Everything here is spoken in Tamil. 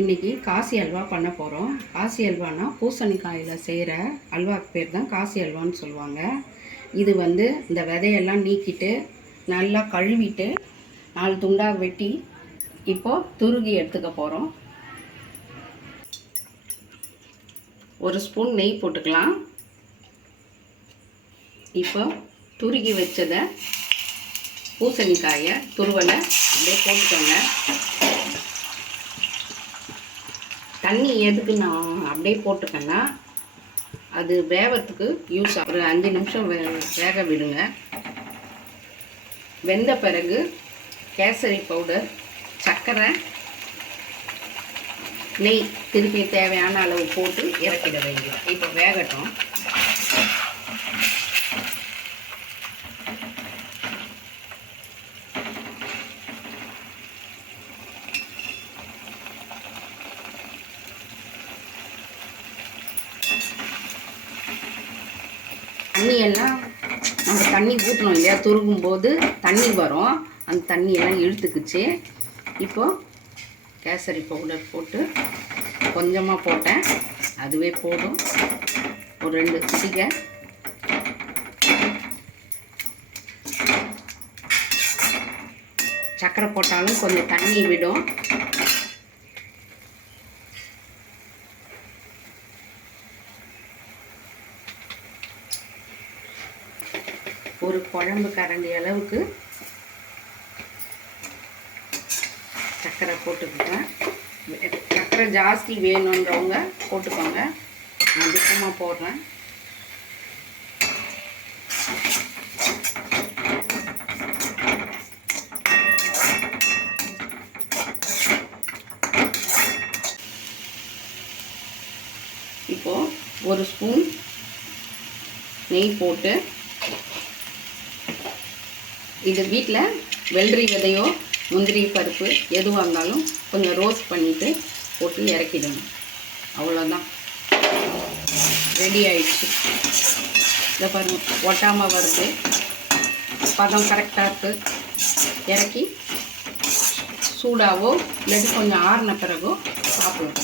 இன்றைக்கி காசி அல்வா பண்ண போகிறோம். காசி அல்வானா பூசணிக்காயில் செய்கிற அல்வாக்கு பேர் தான் காசி அல்வான்னு சொல்லுவாங்க. இது இந்த விதையெல்லாம் நீக்கிட்டு நல்லா கழுவிட்டு 4 துண்டாக வெட்டி இப்போது துருகி எடுத்துக்க போகிறோம். 1 ஸ்பூன் நெய் போட்டுக்கலாம். இப்போ துருகி வச்சதை பூசணிக்காயை துருவலை அப்படியே போட்டுக்கோங்க. தண்ணி எதுக்கு நான் அப்படியே போட்டுக்கேன்னா அது வேகத்துக்கு யூஸ் ஆகும். ஒரு 5 நிமிஷம் வேக விடுங்க. வெந்த பிறகு கேசரி பவுடர், சர்க்கரை, நெய் திருப்பி தேவையான அளவு போட்டு இறக்கிட வேண்டியது. இப்போ வேகட்டும். தண்ணியெல்லாம் நம்ம தண்ணி ஊற்றணும் இல்லையா, துருகும் போது தண்ணி வரும், அந்த தண்ணியெல்லாம் இழுத்துக்குச்சு. இப்போது கேசரி பவுடர் போட்டு கொஞ்சமாக போட்டேன், அதுவே போதும். ஒரு 2 சிட்டிகை. சர்க்கரை போட்டாலும் கொஞ்சம் தண்ணி விடும். ஒரு குழம்பு கரண்டி அளவுக்கு சர்க்கரை போட்டுக்கிட்டேன். சர்க்கரை ஜாஸ்தி வேணுன்றவங்க போட்டுக்கோங்க, நான் அதிகமாக போடுறேன். இப்போது 1 ஸ்பூன் நெய் போட்டு, இது வீட்டில் வெள்ளரி விதையோ முந்திரி பருப்பு எதுவாக இருந்தாலும் கொஞ்சம் ரோஸ்ட் பண்ணிவிட்டு போட்டு இறக்கிடுங்க. அவ்வளோதான், ரெடி ஆயிடுச்சு. இதை பாருங்கள், ஒட்டாமல் வருது, பதம் கரெக்டாக இருக்குது. இறக்கி சூடாவோ இல்லாட்டி கொஞ்சம் ஆறின பிறகோ சாப்பிடுவோம்.